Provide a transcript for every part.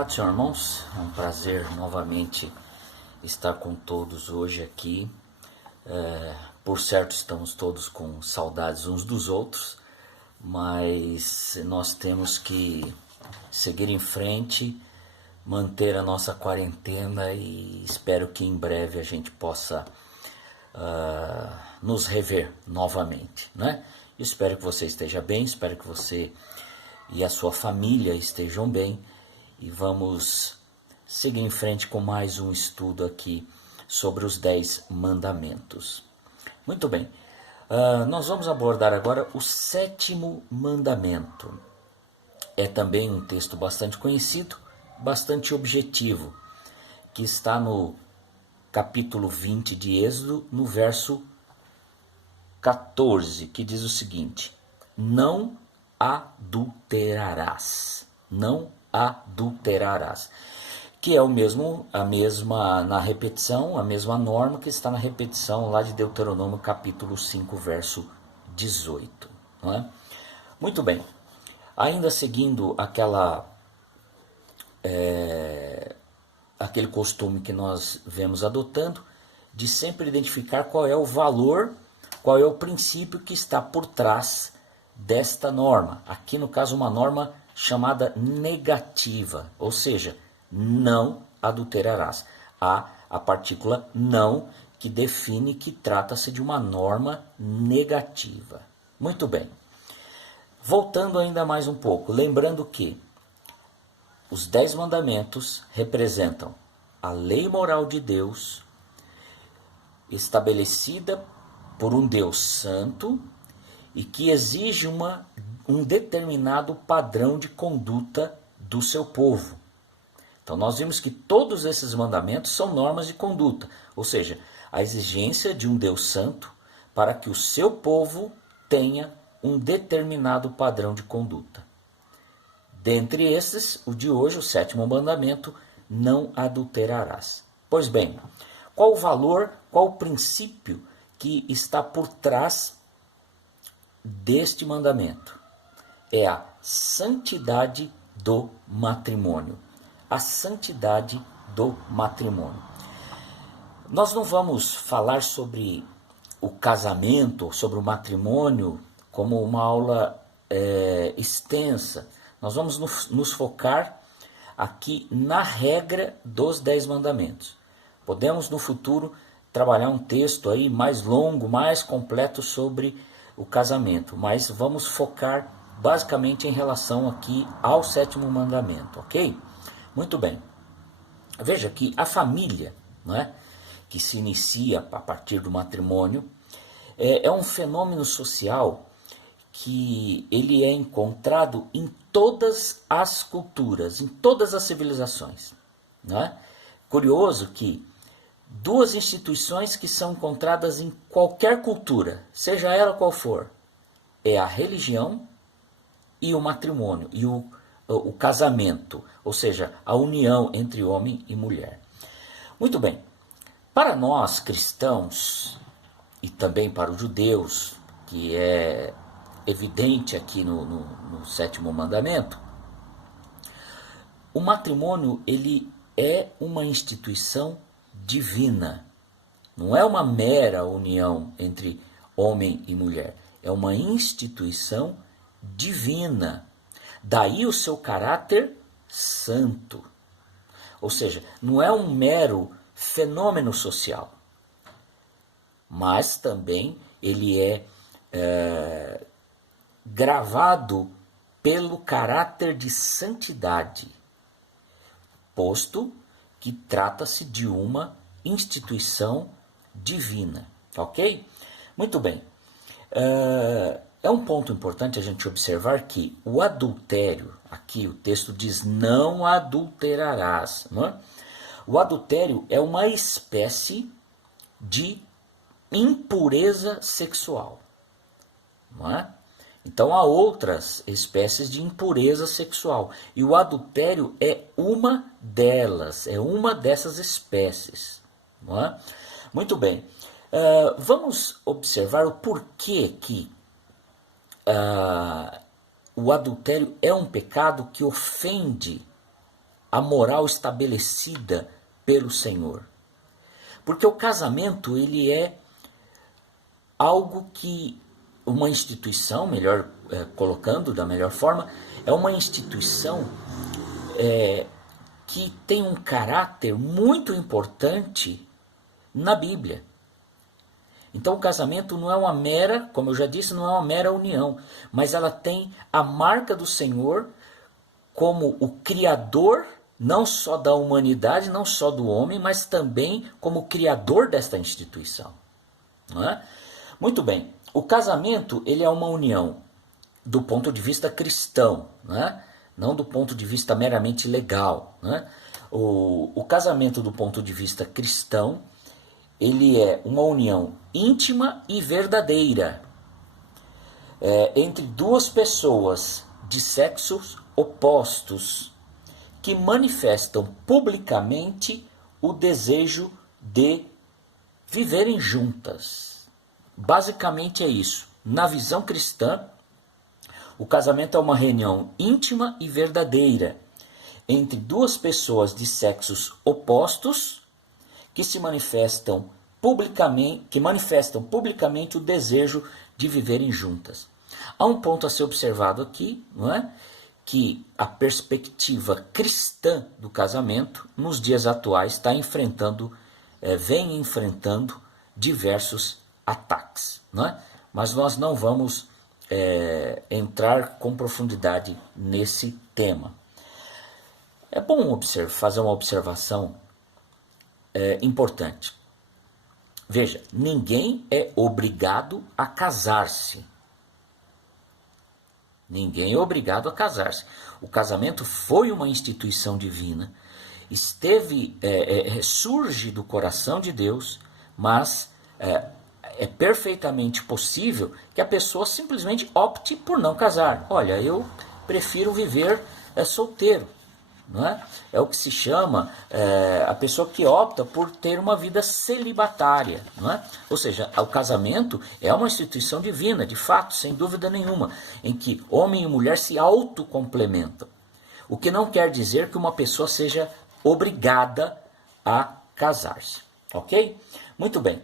Paz do Senhor, irmãos, é um prazer novamente estar com todos hoje aqui. Por certo, estamos todos com saudades uns dos outros, mas nós temos que seguir em frente, manter a nossa quarentena e espero que em breve a gente possa nos rever novamente, né? Eu espero que você esteja bem, espero que você e a sua família estejam bem e vamos seguir em frente com mais um estudo aqui sobre os 10 mandamentos. Muito bem, nós vamos abordar agora o 7º mandamento. É também um texto bastante conhecido, bastante objetivo, que está no capítulo 20 de Êxodo, no verso 14, que diz o seguinte: não adulterarás, não adulterarás, que é a mesma na repetição, a mesma norma que está na repetição lá de Deuteronômio capítulo 5, verso 18, não é? Muito bem, ainda seguindo aquele costume que nós vemos adotando, de sempre identificar qual é o valor, qual é o princípio que está por trás desta norma. Aqui no caso uma norma chamada negativa, ou seja, não adulterarás. Há a partícula não que define que trata-se de uma norma negativa. Muito bem. Voltando ainda mais um pouco, lembrando que os 10 mandamentos representam a lei moral de Deus, estabelecida por um Deus santo e que exige um determinado padrão de conduta do seu povo. Então nós vimos que todos esses mandamentos são normas de conduta, ou seja, a exigência de um Deus santo para que o seu povo tenha um determinado padrão de conduta. Dentre esses, o de hoje, o 7º mandamento, não adulterarás. Pois bem, qual o valor, qual o princípio que está por trás deste mandamento? É a santidade do matrimônio. A santidade do matrimônio. Nós não vamos falar sobre o casamento, sobre o matrimônio, como uma aula extensa. Nós vamos nos focar aqui na regra dos 10 mandamentos. Podemos no futuro trabalhar um texto aí mais longo, mais completo sobre o casamento, mas vamos focar basicamente em relação aqui ao 7º mandamento, ok? Muito bem. Veja que a família, não é, que se inicia a partir do matrimônio, é um fenômeno social que ele é encontrado em todas as culturas, em todas as civilizações. Não é? Curioso que duas instituições que são encontradas em qualquer cultura, seja ela qual for, é a religião e o matrimônio, e o casamento, ou seja, a união entre homem e mulher. Muito bem, para nós cristãos, e também para os judeus, que é evidente aqui no 7º mandamento, o matrimônio ele é uma instituição divina. Não é uma mera união entre homem e mulher. É uma instituição divina. Daí o seu caráter santo. Ou seja, não é um mero fenômeno social. Mas também ele é gravado pelo caráter de santidade, posto que trata-se de uma instituição divina, ok? Muito bem. É um ponto importante a gente observar que o adultério, aqui o texto diz não adulterarás, não é? O adultério é uma espécie de impureza sexual, não é? Então há outras espécies de impureza sexual e o adultério é uma delas, é uma dessas espécies, não é? Muito bem, vamos observar o porquê que o adultério é um pecado que ofende a moral estabelecida pelo Senhor. Porque o casamento, ele é algo que uma instituição, melhor colocando da melhor forma, é uma instituição que tem um caráter muito importante na Bíblia. Então o casamento não é uma mera, como eu já disse, não é uma mera união, mas ela tem a marca do Senhor como o Criador, não só da humanidade, não só do homem, mas também como Criador desta instituição. Não é? Muito bem, o casamento, ele é uma união do ponto de vista cristão, né? Não do ponto de vista meramente legal. Né? O casamento do ponto de vista cristão, ele é uma união íntima e verdadeira entre duas pessoas de sexos opostos que manifestam publicamente o desejo de viverem juntas. Basicamente é isso. Na visão cristã, o casamento é uma reunião íntima e verdadeira entre duas pessoas de sexos opostos que manifestam publicamente o desejo de viverem juntas. Há um ponto a ser observado aqui, não é? Que a perspectiva cristã do casamento, nos dias atuais, vem enfrentando diversos ataques. Não é? Mas nós não vamos entrar com profundidade nesse tema. É bom fazer uma observação importante. Veja, ninguém é obrigado a casar-se. Ninguém é obrigado a casar-se. O casamento foi uma instituição divina, surge do coração de Deus, mas é perfeitamente possível que a pessoa simplesmente opte por não casar. Olha, eu prefiro viver solteiro. Não é? É o que se chama a pessoa que opta por ter uma vida celibatária. Não é? Ou seja, o casamento é uma instituição divina, de fato, sem dúvida nenhuma, em que homem e mulher se autocomplementam. O que não quer dizer que uma pessoa seja obrigada a casar-se. Ok? Muito bem.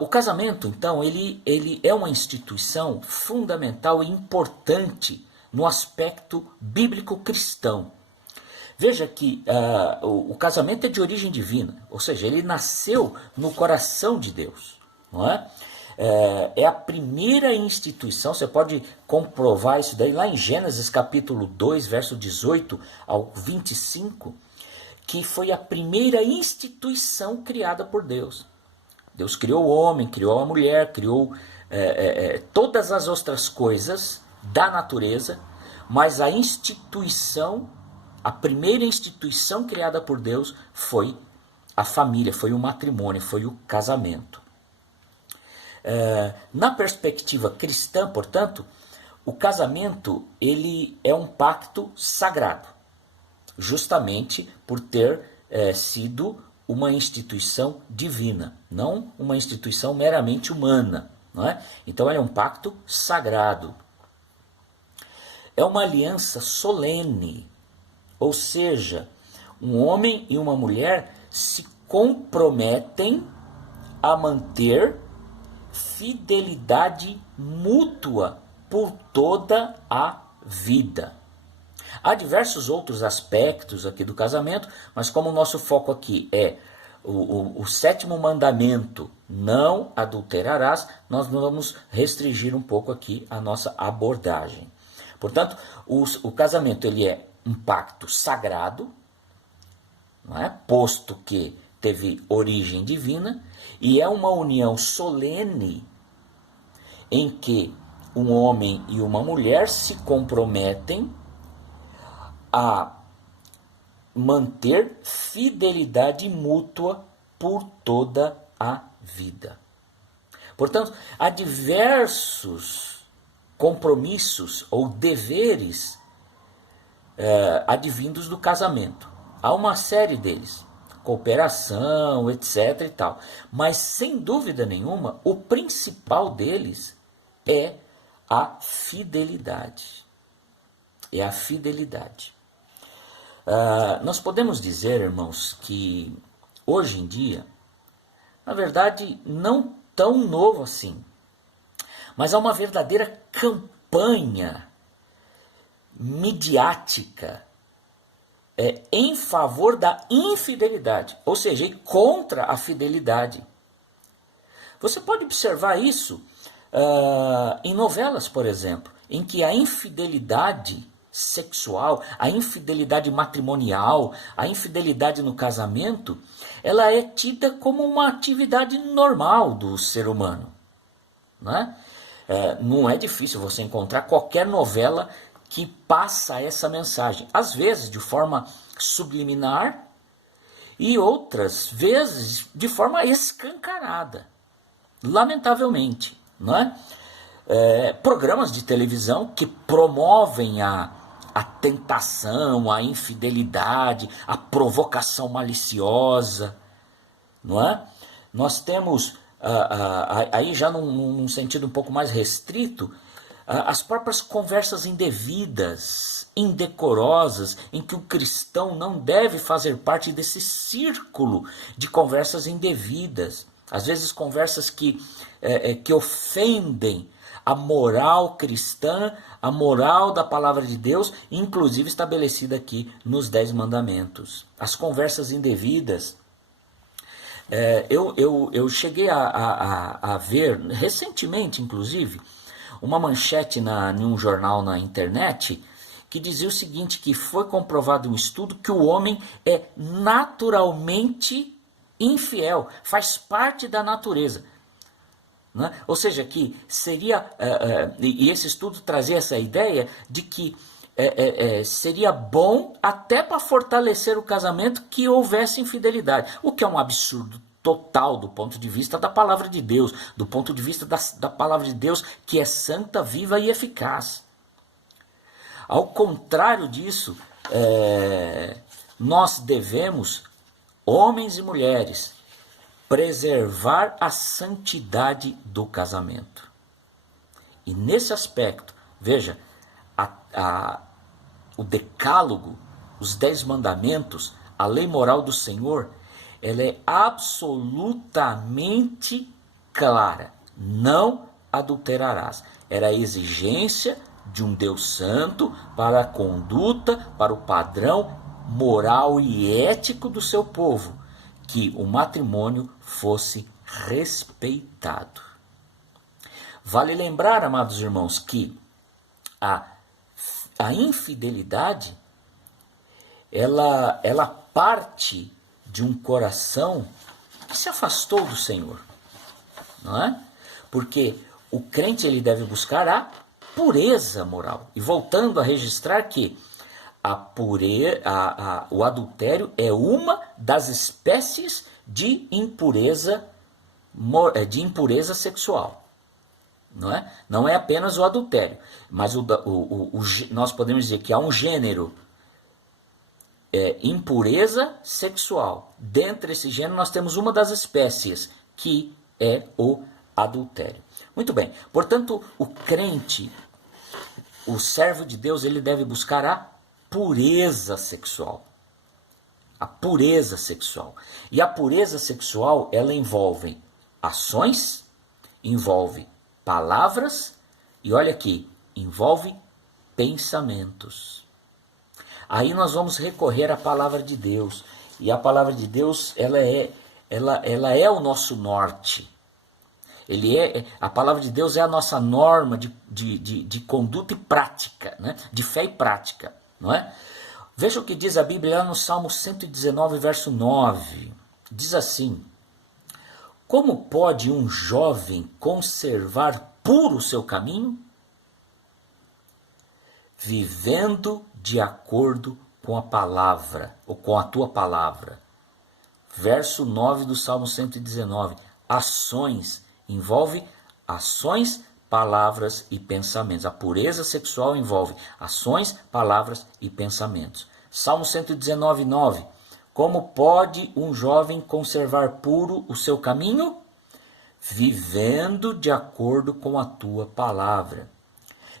O casamento, então, ele é uma instituição fundamental e importante no aspecto bíblico-cristão. Veja que o casamento é de origem divina, ou seja, ele nasceu no coração de Deus. Não é? É a primeira instituição, você pode comprovar isso daí lá em Gênesis capítulo 2, verso 18 ao 25, que foi a primeira instituição criada por Deus. Deus criou o homem, criou a mulher, criou todas as outras coisas da natureza, mas a primeira instituição criada por Deus foi a família, foi o matrimônio, foi o casamento. Na perspectiva cristã, portanto, o casamento ele é um pacto sagrado, justamente por ter sido uma instituição divina, não uma instituição meramente humana. Não é? Então ele é um pacto sagrado. É uma aliança solene. Ou seja, um homem e uma mulher se comprometem a manter fidelidade mútua por toda a vida. Há diversos outros aspectos aqui do casamento, mas como o nosso foco aqui é o 7º mandamento, não adulterarás, nós vamos restringir um pouco aqui a nossa abordagem. Portanto, o casamento ele é um pacto sagrado, não é? Posto que teve origem divina, e é uma união solene em que um homem e uma mulher se comprometem a manter fidelidade mútua por toda a vida. Portanto, há diversos compromissos ou deveres advindos do casamento. Há uma série deles, cooperação, etc. e tal. Mas, sem dúvida nenhuma, o principal deles é a fidelidade. É a fidelidade. Nós podemos dizer, irmãos, que hoje em dia, na verdade, não tão novo assim, mas há uma verdadeira campanha midiática em favor da infidelidade, ou seja, contra a fidelidade. Você pode observar isso em novelas, por exemplo, em que a infidelidade sexual, a infidelidade matrimonial, a infidelidade no casamento, ela é tida como uma atividade normal do ser humano. Né? Não é difícil você encontrar qualquer novela que passa essa mensagem, às vezes de forma subliminar e outras vezes de forma escancarada, lamentavelmente, não é? Programas de televisão que promovem a tentação, a infidelidade, a provocação maliciosa, não é? Nós temos, aí já num sentido um pouco mais restrito, as próprias conversas indevidas, indecorosas, em que o cristão não deve fazer parte desse círculo de conversas indevidas. Às vezes conversas que ofendem a moral cristã, a moral da palavra de Deus, inclusive estabelecida aqui nos 10 mandamentos. As conversas indevidas. Eu cheguei a ver, recentemente inclusive, uma manchete em um jornal na internet que dizia o seguinte, que foi comprovado em um estudo que o homem é naturalmente infiel, faz parte da natureza. Né? Ou seja, que seria, e esse estudo trazia essa ideia de que seria bom até para fortalecer o casamento que houvesse infidelidade, o que é um absurdo total do ponto de vista da palavra de Deus, do ponto de vista da palavra de Deus que é santa, viva e eficaz. Ao contrário disso, nós devemos, homens e mulheres, preservar a santidade do casamento. E nesse aspecto, veja, o decálogo, os 10 mandamentos, a lei moral do Senhor, ela é absolutamente clara. Não adulterarás. Era a exigência de um Deus santo para a conduta, para o padrão moral e ético do seu povo, que o matrimônio fosse respeitado. Vale lembrar, amados irmãos, que a infidelidade ela parte de um coração que se afastou do Senhor, não é? Porque o crente ele deve buscar a pureza moral. E voltando a registrar que o adultério é uma das espécies de impureza sexual. Não é apenas o adultério, mas nós podemos dizer que há um gênero, impureza sexual. Dentre esse gênero nós temos uma das espécies, que é o adultério. Muito bem, portanto, o crente, o servo de Deus, ele deve buscar a pureza sexual. A pureza sexual. E a pureza sexual, ela envolve ações, envolve palavras e olha aqui, envolve pensamentos. Aí nós vamos recorrer à palavra de Deus. E a palavra de Deus, ela é o nosso norte. A palavra de Deus é a nossa norma de conduta e prática, né? De fé e prática. Não é? Veja o que diz a Bíblia lá no Salmo 119, verso 9. Diz assim: como pode um jovem conservar puro o seu caminho? Vivendo de acordo com a palavra, ou com a tua palavra. Verso 9 do Salmo 119. Ações, envolve ações, palavras e pensamentos. A pureza sexual envolve ações, palavras e pensamentos. Salmo 119, 9. Como pode um jovem conservar puro o seu caminho? Vivendo de acordo com a tua palavra.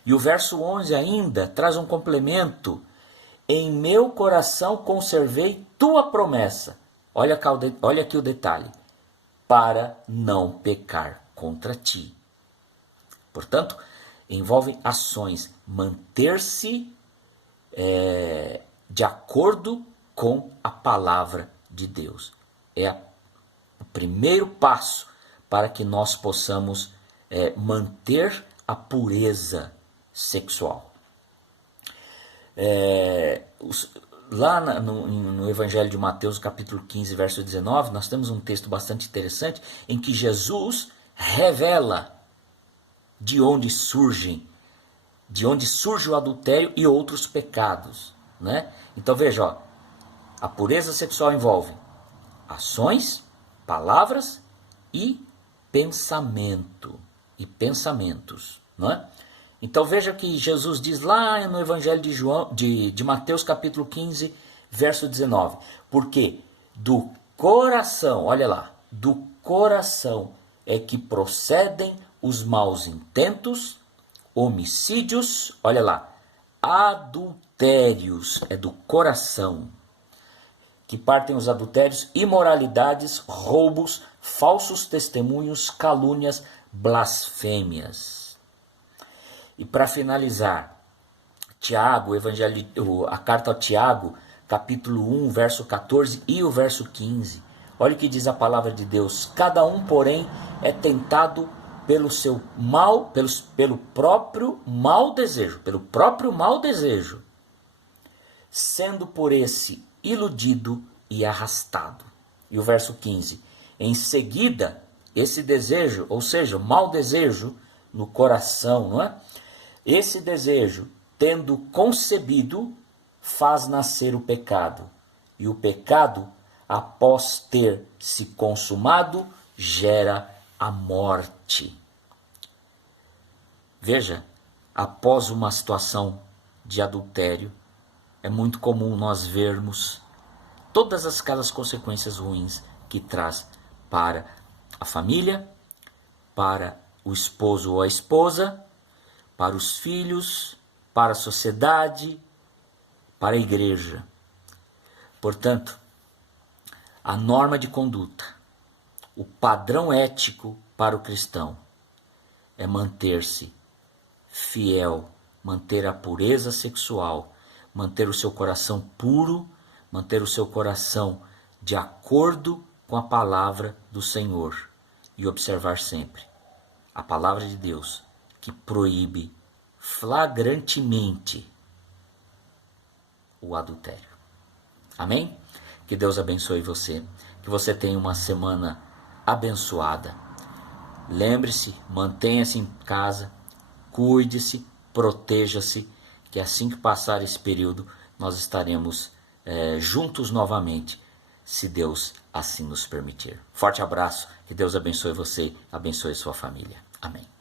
E o verso 11 ainda traz um complemento. em meu coração conservei tua promessa. Olha aqui o detalhe. Para não pecar contra ti. Portanto, envolvem ações. Manter-se de acordo com a palavra de Deus. É o primeiro passo para que nós possamos manter a pureza sexual. Lá no Evangelho de Mateus, capítulo 15, verso 19, nós temos um texto bastante interessante em que Jesus revela de onde surge o adultério e outros pecados, né? Então veja, ó, a pureza sexual envolve ações, palavras e pensamentos, não é? Então veja que Jesus diz lá no Evangelho de Mateus capítulo 15, verso 19. Porque do coração, olha lá, do coração é que procedem os maus intentos, homicídios, olha lá, adultérios, é do coração que partem os adultérios, imoralidades, roubos, falsos testemunhos, calúnias, blasfêmias. E para finalizar, Tiago, a carta ao Tiago, capítulo 1, verso 14 e o verso 15. Olha o que diz a palavra de Deus. Cada um, porém, é tentado pelo próprio mau desejo, sendo por esse iludido e arrastado. E o verso 15. Em seguida, esse desejo, ou seja, o mau desejo no coração, não é? Esse desejo, tendo concebido, faz nascer o pecado. E o pecado, após ter se consumado, gera a morte. Veja, após uma situação de adultério, é muito comum nós vermos todas aquelas consequências ruins que traz para a família, para o esposo ou a esposa, para os filhos, para a sociedade, para a igreja. Portanto, a norma de conduta, o padrão ético para o cristão é manter-se fiel, manter a pureza sexual, manter o seu coração puro, manter o seu coração de acordo com a palavra do Senhor e observar sempre a palavra de Deus, que proíbe flagrantemente o adultério. Amém? Que Deus abençoe você, que você tenha uma semana abençoada. Lembre-se, mantenha-se em casa, cuide-se, proteja-se, que assim que passar esse período, nós estaremos juntos novamente, se Deus assim nos permitir. Forte abraço, que Deus abençoe você, abençoe sua família. Amém.